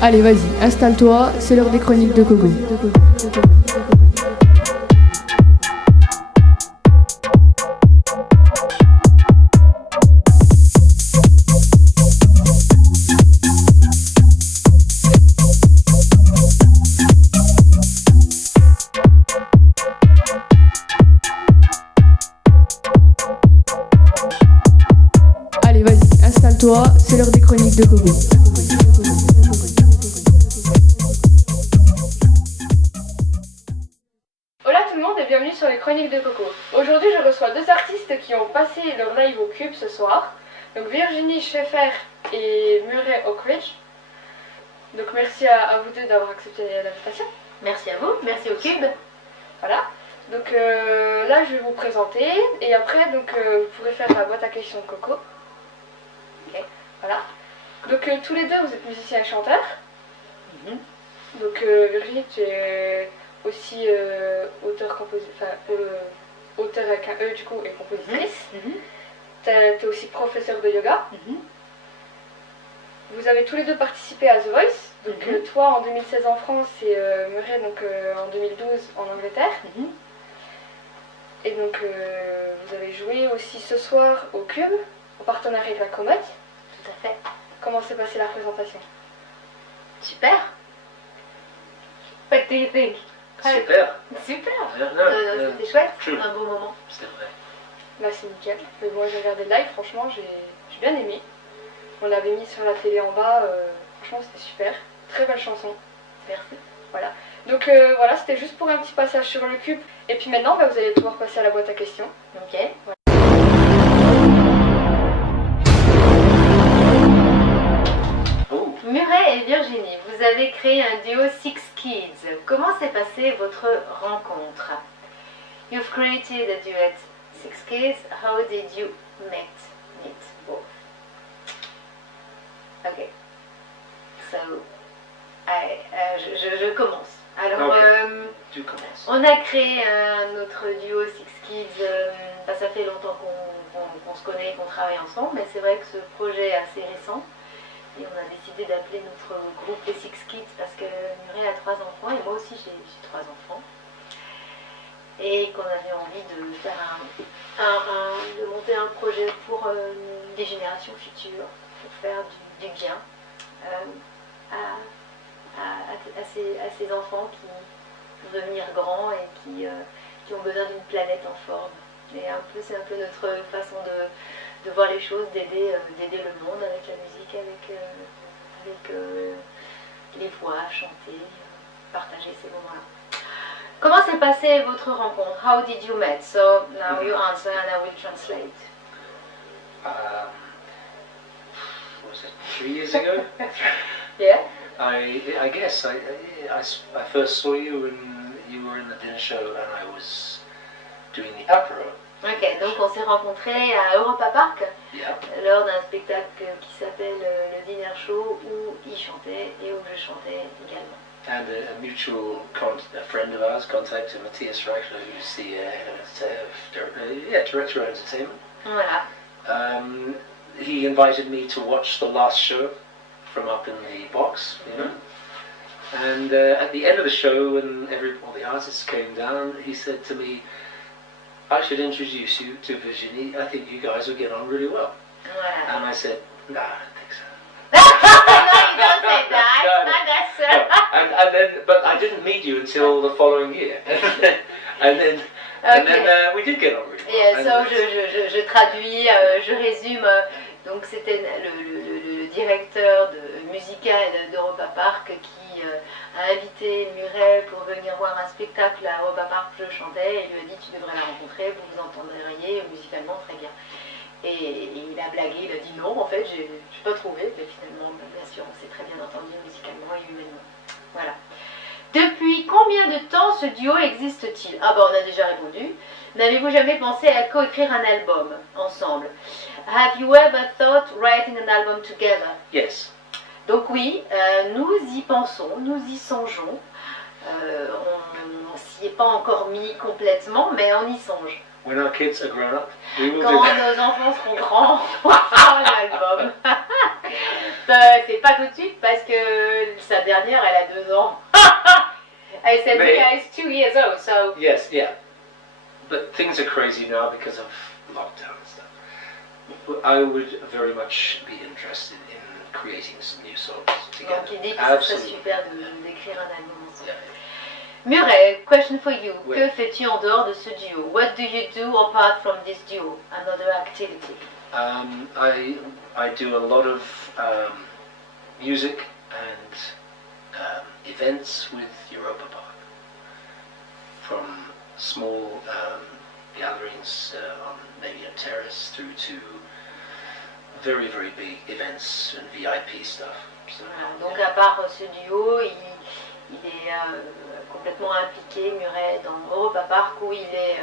Allez, vas-y, installe-toi, c'est l'heure des chroniques de Coco. Allez, vas-y, installe-toi, c'est l'heure des chroniques de Coco. Hola tout le monde et bienvenue sur les chroniques de Coco. Aujourd'hui je reçois deux artistes qui ont passé leur live au Cube ce soir. Donc Virginie Schaeffer et Murray Oakridge. Donc merci à vous deux d'avoir accepté l'invitation. Merci à vous, merci au Cube. Voilà. Donc là je vais vous présenter et après donc vous pourrez faire la boîte à questions de Coco. Ok. Voilà. Donc tous les deux vous êtes musiciens et chanteurs. Donc Virginie tu es aussi auteur avec un E du coup et compositrice. T'es aussi professeur de yoga. Vous avez tous les deux participé à The Voice. Donc toi en 2016 en France et Murray donc en 2012 en Angleterre. Et donc vous avez joué aussi ce soir au Cube en partenariat avec la Comet. Tout à fait. Comment s'est passée la présentation? Super. What do you think? Super. Super. C'était chouette, true. Un beau moment. C'est vrai. Là c'est nickel. Mais moi j'ai regardé le live, franchement j'ai bien aimé. On l'avait mis sur la télé en bas, franchement c'était super. Très belle chanson. Merci. Voilà. Donc voilà, c'était juste pour un petit passage sur le Cube. Et puis maintenant vous allez pouvoir passer à la boîte à questions. Ok. Oh. Murray et Virginie, vous avez créé un duo Six Kids. Comment s'est passée votre rencontre? You've created a duet Six Kids. How did you meet both? Ok. So, je commence. Alors, Tu commences. on a créé notre duo Six Kids. Ça fait longtemps qu'on se connaît, qu'on travaille ensemble, mais c'est vrai que ce projet est assez récent. Et on a décidé d'appeler notre groupe les Six Kids parce que Murray a 3 enfants et moi aussi j'ai 3 enfants. Et qu'on avait envie de faire de monter un projet pour des générations futures, pour faire du bien à ces enfants qui vont devenir grands et qui ont besoin d'une planète en forme. Et c'est un peu notre façon de voir les choses, d'aider le monde avec la musique, avec les voix, chanter, partager ces moments-là. Comment s'est passée votre rencontre? How did you meet? So now you answer and I will translate. Was it 3 years ago? Yeah. I guess I first saw you when you were in the dinner show and I was doing the apéro. Ok, donc on s'est rencontrés à Europa Park lors d'un spectacle qui s'appelle le Dinner Show où il chantait et où je chantais également. And a mutual friend of ours contacted Matthias Reichler, who's the director of entertainment. Voilà. He invited me to watch the last show from up in the box, you know. And at the end of the show, when all the artists came down, he said to me, I should introduce you to Virginie. I think you guys will get on really well. Voilà. And I said, no, I don't think so. No, you don't say that. And then, but I didn't meet you until the following year. and then we did get on really well. Et so, je traduis, je résume. Donc c'était le directeur musical d'Europa Park qui a invité Murray pour venir voir un spectacle à Europa Park où je chantais et lui a dit tu devrais la rencontrer, vous vous entendriez musicalement très bien. Et il a blagué, il a dit non en fait, j'ai pas trouvé, mais finalement bien sûr on s'est très bien entendu musicalement et humainement. Voilà. Depuis combien de temps ce duo existe-t-il? Ah bah on a déjà répondu. N'avez-vous jamais pensé à coécrire un album ensemble? Have you ever thought writing an album together? Yes. Donc oui, nous y pensons, nous y songeons. On s'y est pas encore mis complètement, mais on y songe. When our kids are grown up, we will Quand do that. nos enfants seront grands, on fera un album. c'est pas tout de suite parce que sa dernière, elle a 2 ans. I said, Mais- Mia is 2 years old, so... Yes, yeah. But things are crazy now because of lockdown and stuff. I would very much be interested in creating some new songs together. Donc il dit que ce serait Absolutely. super d'écrire un album ensemble. Yeah. Murray, question for you. Oui. Que fais-tu en dehors de ce duo? What do you do apart from this duo? Another activity? I do a lot of music and events with Europa Park. From small gatherings on maybe a terrace through to very, very big events and VIP stuff. So, Voilà. Donc à part ce duo, il est complètement impliqué, Murray, dans Europa Park où il est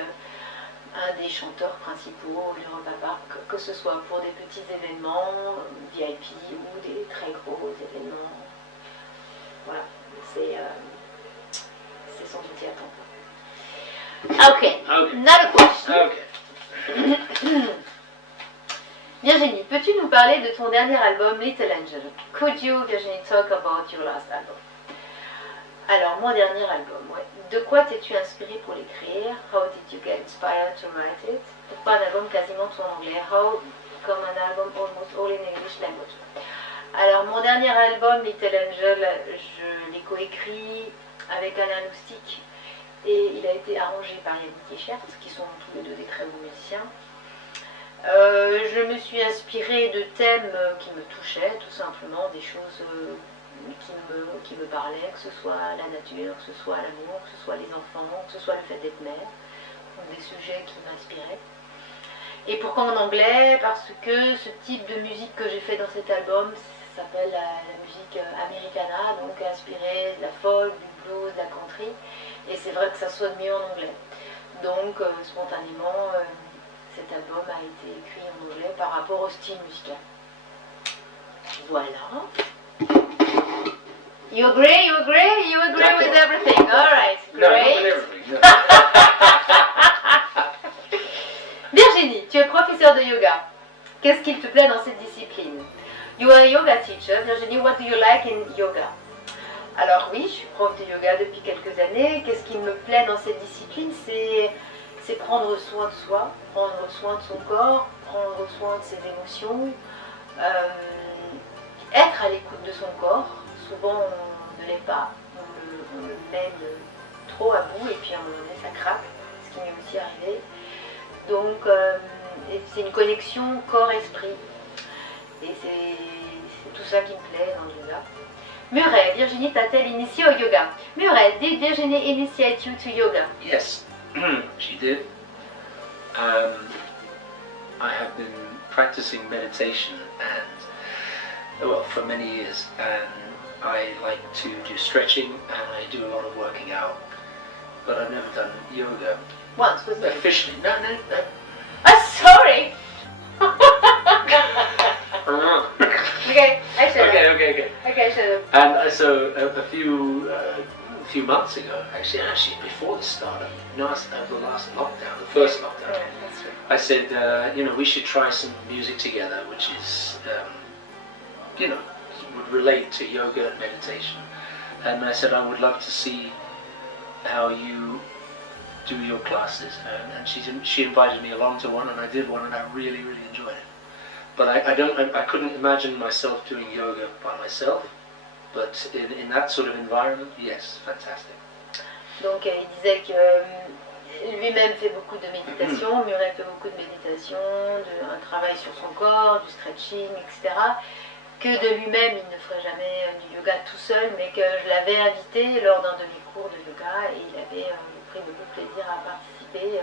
un des chanteurs principaux d'Europa Park, que ce soit pour des petits événements VIP ou des très gros événements. Voilà, c'est son métier à temps plein. Okay, Okay. another question. Okay. Virginie, peux-tu nous parler de ton dernier album Little Angel? Could you, Virginie, talk about your last album? Alors, mon dernier album, ouais. De quoi t'es-tu inspirée pour l'écrire? How did you get inspired to write it? Pourquoi un album quasiment tout en anglais? How come an album almost all in English language? Alors, mon dernier album, Little Angel, je l'ai coécrit avec Alain Loustic et il a été arrangé par Yannick Eichert, qui sont tous les deux des très bons musiciens. Je me suis inspirée de thèmes qui me touchaient, tout simplement, des choses qui me parlaient, que ce soit la nature, que ce soit l'amour, que ce soit les enfants, que ce soit le fait d'être mère, donc des sujets qui m'inspiraient. Et pourquoi en anglais? Parce que ce type de musique que j'ai fait dans cet album s'appelle la musique americana, donc inspirée de la folk, du blues, de la country, et c'est vrai que ça sonne mieux en anglais. Donc spontanément, cet album a été écrit en anglais par rapport au style musical. Voilà. You agree? You agree? You agree D'accord. with everything? All right, No, not great. with everything. No. Virginie, tu es professeure de yoga. Qu'est-ce qu'il te plaît dans cette discipline? You are a yoga teacher. Virginie, what do you like in yoga? Alors oui, je suis prof de yoga depuis quelques années. Qu'est-ce qui me plaît dans cette discipline? C'est prendre soin de soi, prendre soin de son corps, prendre soin de ses émotions, être à l'écoute de son corps. Souvent on ne l'est pas, on le mène trop à bout et puis à un moment donné ça craque, ce qui m'est aussi arrivé. Donc c'est une connexion corps-esprit et c'est tout ça qui me plaît dans le yoga. Murray, Virginie t'a-t-elle initié au yoga? Murray, did Virginie initiate you to yoga? Yes, she did. I have been practicing meditation for many years, and I like to do stretching and I do a lot of working out, but I've never done yoga Once, was it? officially. No. Sorry! Okay, I should have. Okay. Okay, I should have. And so a few months ago, actually before the start of the last lockdown, the first lockdown, That's true. I said, we should try some music together, which is, would relate to yoga and meditation. And I said I would love to see how you do your classes. And she invited me along to one, and I did one, and I really, really enjoyed it. But I couldn't imagine myself doing yoga by myself. But in that sort of environment, yes, fantastic. Donc il disait que lui-même fait beaucoup de méditation, Murray fait beaucoup de méditation, un travail sur son corps, du stretching, etc. Que de lui-même il ne ferait jamais du yoga tout seul, mais que je l'avais invité lors d'un de mes cours de yoga et il avait pris beaucoup de plaisir à participer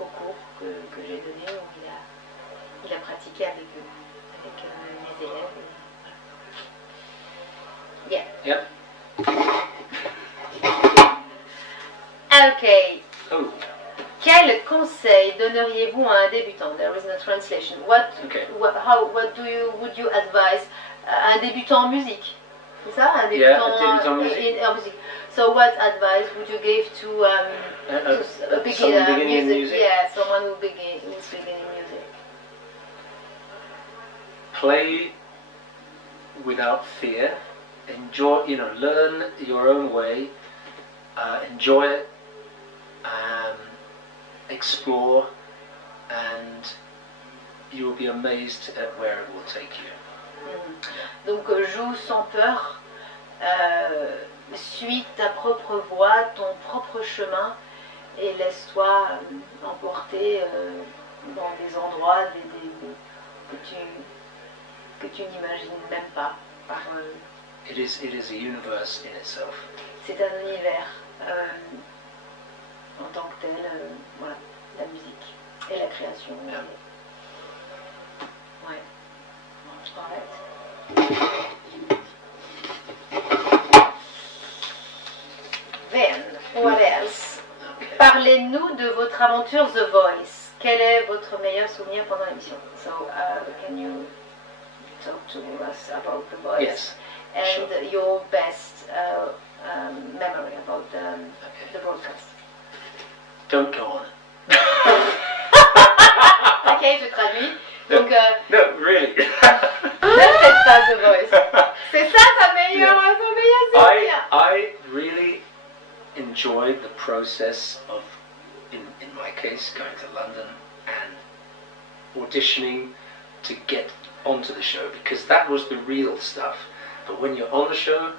au cours que j'ai donné où il a pratiqué avec eux, avec mes élèves. Yeah. Yep. Okay. Oh, Quel conseil donneriez-vous à un débutant? There is no translation. okay. What would you advise un débutant en musique? C'est ça, un Yeah, débutant, a débutant en musique. en musique. So what advice would you give to a beginner someone beginning in music? Yeah, someone who's beginning music. Play without fear. Enjoy, learn your own way, enjoy it, explore, and you will be amazed at where it will take you. Donc joue sans peur, suis ta propre voie, ton propre chemin et laisse-toi emporter dans des endroits que tu n'imagines même pas. It is a universe in itself. C'est un univers en tant que tel, voilà, la musique et la création. Yeah. Ouais. Alright. Then, what else? Okay. Parlez-nous de votre aventure The Voice. Quel est votre meilleur souvenir pendant l'émission? So, can you talk to us about The Voice? Yes. And Sure. your best memory about the broadcast. Don't go on. Ok, je traduis. Donc, No, really. ne faites pas The Voice. C'est ça son meilleur souvenir. I really enjoyed the process of, in my case, going to London and auditioning to get onto the show, because that was the real stuff. But when you're on the show,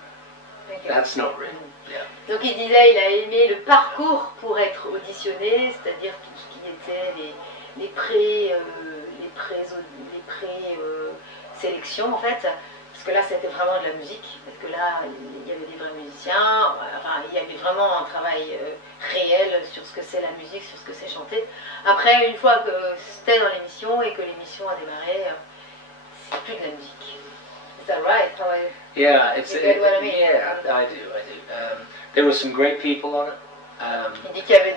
Ok. that's not real. Yeah. Donc il disait il a aimé le parcours pour être auditionné, c'est-à-dire tout ce qui était les pré-sélections en fait, parce que là c'était vraiment de la musique, parce que là il y avait des vrais musiciens, enfin il y avait vraiment un travail réel sur ce que c'est la musique, sur ce que c'est chanter. Après une fois que c'était dans l'émission et que l'émission a démarré, c'est plus de la musique. Is that right? Yeah, it's You get what I mean? yeah, I do. There were some great people on it. Il dit qu'il y avait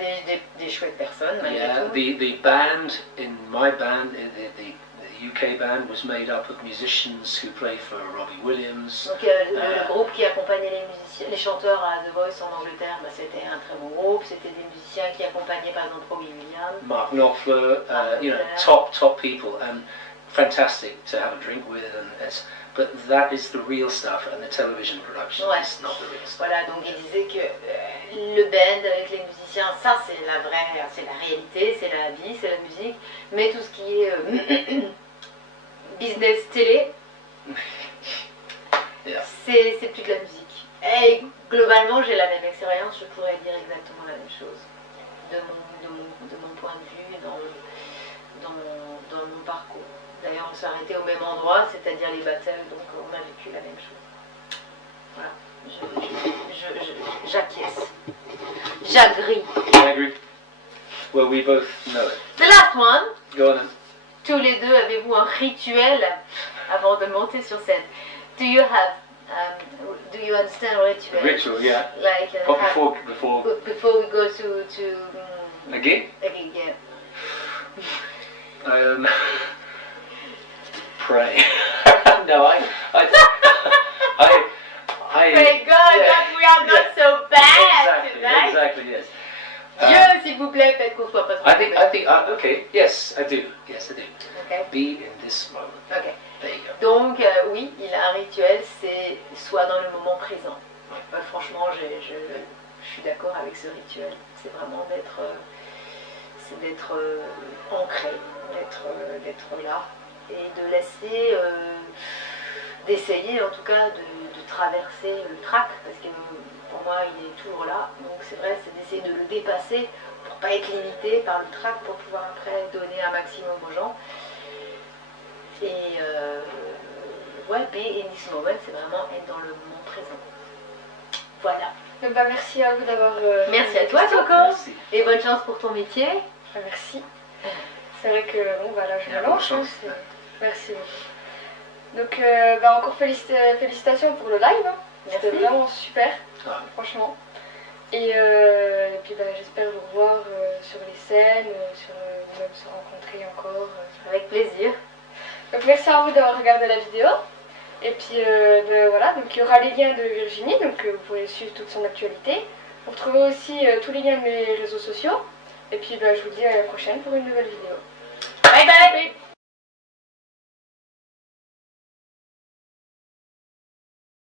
des chouettes personnes malgré Yeah, tout. the band in my band, the UK band, was made up of musicians who play for Robbie Williams. Donc le groupe qui accompagnait les chanteurs à The Voice en Angleterre, bah, c'était un très bon groupe. C'était des musiciens qui accompagnaient par exemple Robbie Williams. Mark Knopfler, top people, and fantastic to have a drink with, but that is the real stuff, and the television production Ouais. is not the real stuff. Voilà, donc il disait que le band avec les musiciens, ça c'est la réalité, c'est la vie, c'est la musique, mais tout ce qui est business télé, Yeah. c'est plus de la musique. Et globalement, j'ai la même expérience, je pourrais dire exactement la même chose, de mon point de vue, dans mon parcours. D'ailleurs, on s'est arrêté au même endroit, c'est-à-dire les battles, donc on a vécu la même chose. Voilà, j'acquiesce. J'agree. I agree. Well, we both know it. The last one. Go on then. Tous les deux, avez-vous un rituel avant de monter sur scène? Do you understand ritual? Ritual, yeah. Like But before we go to a gig, a gig, yeah. pray. No, I Thank God yeah, that we are not so bad exactly, tonight. exactly, yes. Dieu, s'il vous plaît, faites qu'on soit pas trop. I think, okay, yes, I do. Yes, I do. Okay. Be in this moment. Okay. There you go. Donc oui, il a un rituel, c'est soit dans le moment présent. Franchement, je suis d'accord avec ce rituel. C'est vraiment d'être ancré, d'être là et de laisser, d'essayer en tout cas de traverser le trac, parce que pour moi il est toujours là. Donc c'est vrai, c'est d'essayer de le dépasser pour pas être limité par le trac, pour pouvoir après donner un maximum aux gens. Et ouais, be in this moment, c'est vraiment être dans le moment présent. Voilà. Bah, merci à vous d'avoir. Merci à toi, Coco. Merci. Et bonne chance pour ton métier. Bah, merci. C'est vrai que bon, bah, là je Et me bonne lance. chance. Merci beaucoup. Donc bah, encore félicitations pour le live. Hein. C'était Merci. vraiment super, Ah. franchement. Et puis bah, j'espère vous revoir sur les scènes, même se rencontrer encore. Avec plaisir. Donc merci à vous d'avoir regardé la vidéo. Et puis voilà, donc il y aura les liens de Virginie, donc vous pourrez suivre toute son actualité. Vous retrouvez aussi tous les liens de mes réseaux sociaux. Et puis bah, je vous dis à la prochaine pour une nouvelle vidéo.